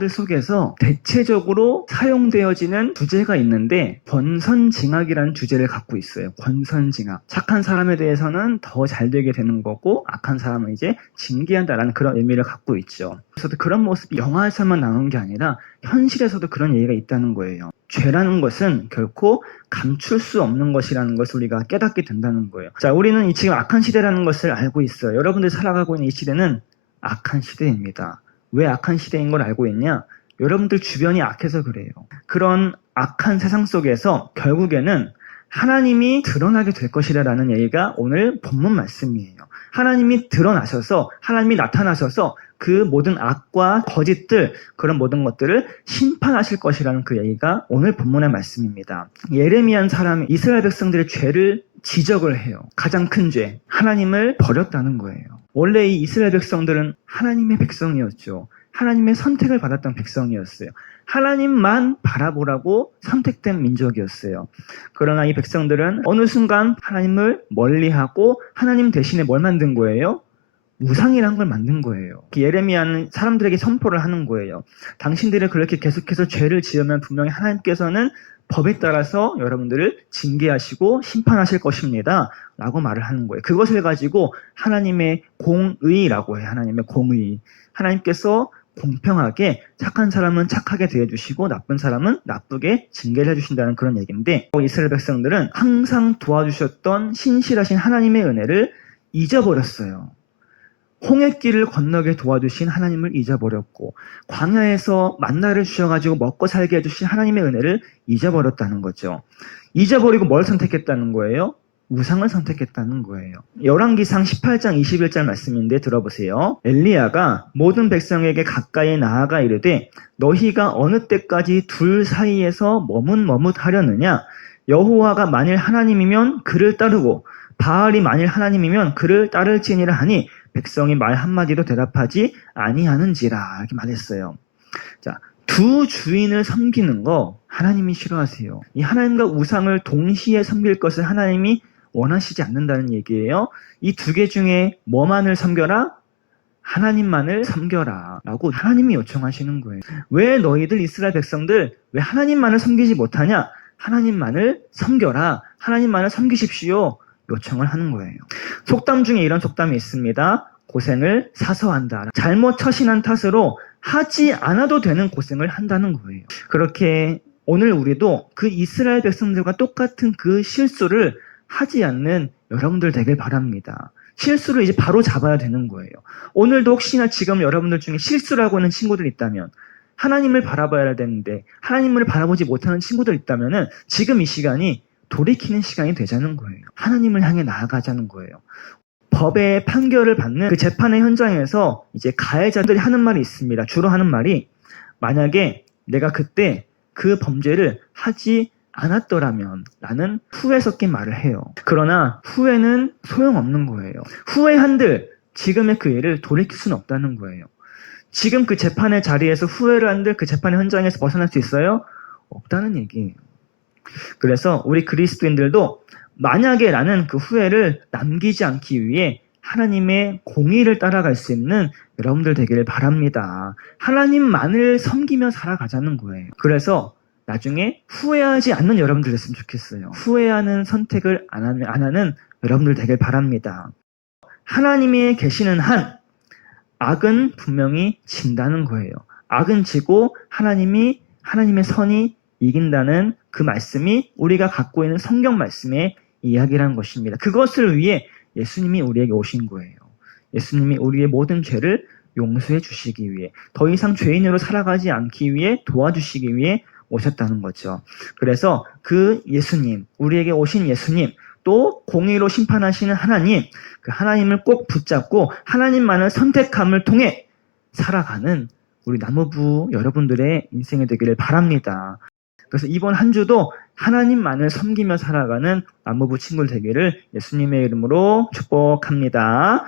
성서들 속에서 대체적으로 사용되어지는 주제가 있는데 권선징악이라는 주제를 갖고 있어요. 권선징악. 착한 사람에 대해서는 더 잘 되게 되는 거고 악한 사람은 이제 징계한다라는 그런 의미를 갖고 있죠. 그래서 그런 모습이 영화에서만 나오는 게 아니라 현실에서도 그런 얘기가 있다는 거예요. 죄라는 것은 결코 감출 수 없는 것이라는 것을 우리가 깨닫게 된다는 거예요. 자, 우리는 지금 악한 시대라는 것을 알고 있어요. 여러분들이 살아가고 있는 이 시대는 악한 시대입니다. 왜 악한 시대인 걸 알고 있냐? 여러분들 주변이 악해서 그래요. 그런 악한 세상 속에서 결국에는 하나님이 드러나게 될 것이라는 얘기가 오늘 본문 말씀이에요. 하나님이 드러나셔서, 하나님이 나타나셔서 그 모든 악과 거짓들, 그런 모든 것들을 심판하실 것이라는 그 얘기가 오늘 본문의 말씀입니다. 예레미야는 사람이 이스라엘 백성들의 죄를 지적을 해요. 가장 큰 죄, 하나님을 버렸다는 거예요. 원래 이 이스라엘 백성들은 하나님의 백성이었죠. 하나님의 선택을 받았던 백성이었어요. 하나님만 바라보라고 선택된 민족이었어요. 그러나 이 백성들은 어느 순간 하나님을 멀리하고 하나님 대신에 뭘 만든 거예요? 우상이란 걸 만든 거예요. 예레미야는 사람들에게 선포를 하는 거예요. 당신들이 그렇게 계속해서 죄를 지으면 분명히 하나님께서는 법에 따라서 여러분들을 징계하시고 심판하실 것입니다. 라고 말을 하는 거예요. 그것을 가지고 하나님의 공의라고 해요. 하나님의 공의. 하나님께서 공평하게 착한 사람은 착하게 대해주시고 나쁜 사람은 나쁘게 징계를 해주신다는 그런 얘기인데, 이스라엘 백성들은 항상 도와주셨던 신실하신 하나님의 은혜를 잊어버렸어요. 홍해길을 건너게 도와주신 하나님을 잊어버렸고, 광야에서 만나를 주셔가지고 먹고 살게 해주신 하나님의 은혜를 잊어버렸다는 거죠. 잊어버리고 뭘 선택했다는 거예요? 우상을 선택했다는 거예요. 열왕기상 18장 21절 말씀인데 들어보세요. 엘리야가 모든 백성에게 가까이 나아가 이르되 너희가 어느 때까지 둘 사이에서 머뭇머뭇하려느냐? 여호와가 만일 하나님이면 그를 따르고 바알이 만일 하나님이면 그를 따를지니라 하니 백성이 말 한마디도 대답하지 아니하는지라, 이렇게 말했어요. 자, 두 주인을 섬기는 거 하나님이 싫어하세요. 이 하나님과 우상을 동시에 섬길 것을 하나님이 원하시지 않는다는 얘기예요. 이 두 개 중에 뭐만을 섬겨라? 하나님만을 섬겨라 라고 하나님이 요청하시는 거예요. 왜 너희들 이스라엘 백성들 왜 하나님만을 섬기지 못하냐? 하나님만을 섬겨라. 하나님만을 섬기십시오. 요청을 하는 거예요. 속담 중에 이런 속담이 있습니다. 고생을 사서 한다. 잘못 처신한 탓으로 하지 않아도 되는 고생을 한다는 거예요. 그렇게 오늘 우리도 그 이스라엘 백성들과 똑같은 그 실수를 하지 않는 여러분들 되길 바랍니다. 실수를 이제 바로 잡아야 되는 거예요. 오늘도 혹시나 지금 여러분들 중에 실수를 하고 있는 친구들 있다면, 하나님을 바라봐야 되는데 하나님을 바라보지 못하는 친구들 있다면 지금 이 시간이 돌이키는 시간이 되자는 거예요. 하나님을 향해 나아가자는 거예요. 법의 판결을 받는 그 재판의 현장에서 이제 가해자들이 하는 말이 있습니다. 주로 하는 말이, 만약에 내가 그때 그 범죄를 하지 않았더라면 라는 후회 섞인 말을 해요. 그러나 후회는 소용없는 거예요. 후회한들 지금의 그 일을 돌이킬 수는 없다는 거예요. 지금 그 재판의 자리에서 후회를 한들 그 재판의 현장에서 벗어날 수 있어요? 없다는 얘기예요. 그래서 우리 그리스도인들도 만약에 라는 그 후회를 남기지 않기 위해 하나님의 공의를 따라갈 수 있는 여러분들 되기를 바랍니다. 하나님만을 섬기며 살아가자는 거예요. 그래서 나중에 후회하지 않는 여러분들 됐으면 좋겠어요. 후회하는 선택을 안 하는 여러분들 되길 바랍니다. 하나님이 계시는 한 악은 분명히 진다는 거예요. 악은 지고 하나님의 선이 이긴다는 그 말씀이 우리가 갖고 있는 성경 말씀의 이야기라는 것입니다. 그것을 위해 예수님이 우리에게 오신 거예요. 예수님이 우리의 모든 죄를 용서해 주시기 위해, 더 이상 죄인으로 살아가지 않기 위해 도와주시기 위해 오셨다는 거죠. 그래서 그 예수님, 우리에게 오신 예수님, 또 공의로 심판하시는 하나님, 그 하나님을 꼭 붙잡고 하나님만을 선택함을 통해 살아가는 우리 나무부 여러분들의 인생이 되기를 바랍니다. 그래서 이번 한 주도 하나님만을 섬기며 살아가는 나무부 친구들 되기를 예수님의 이름으로 축복합니다.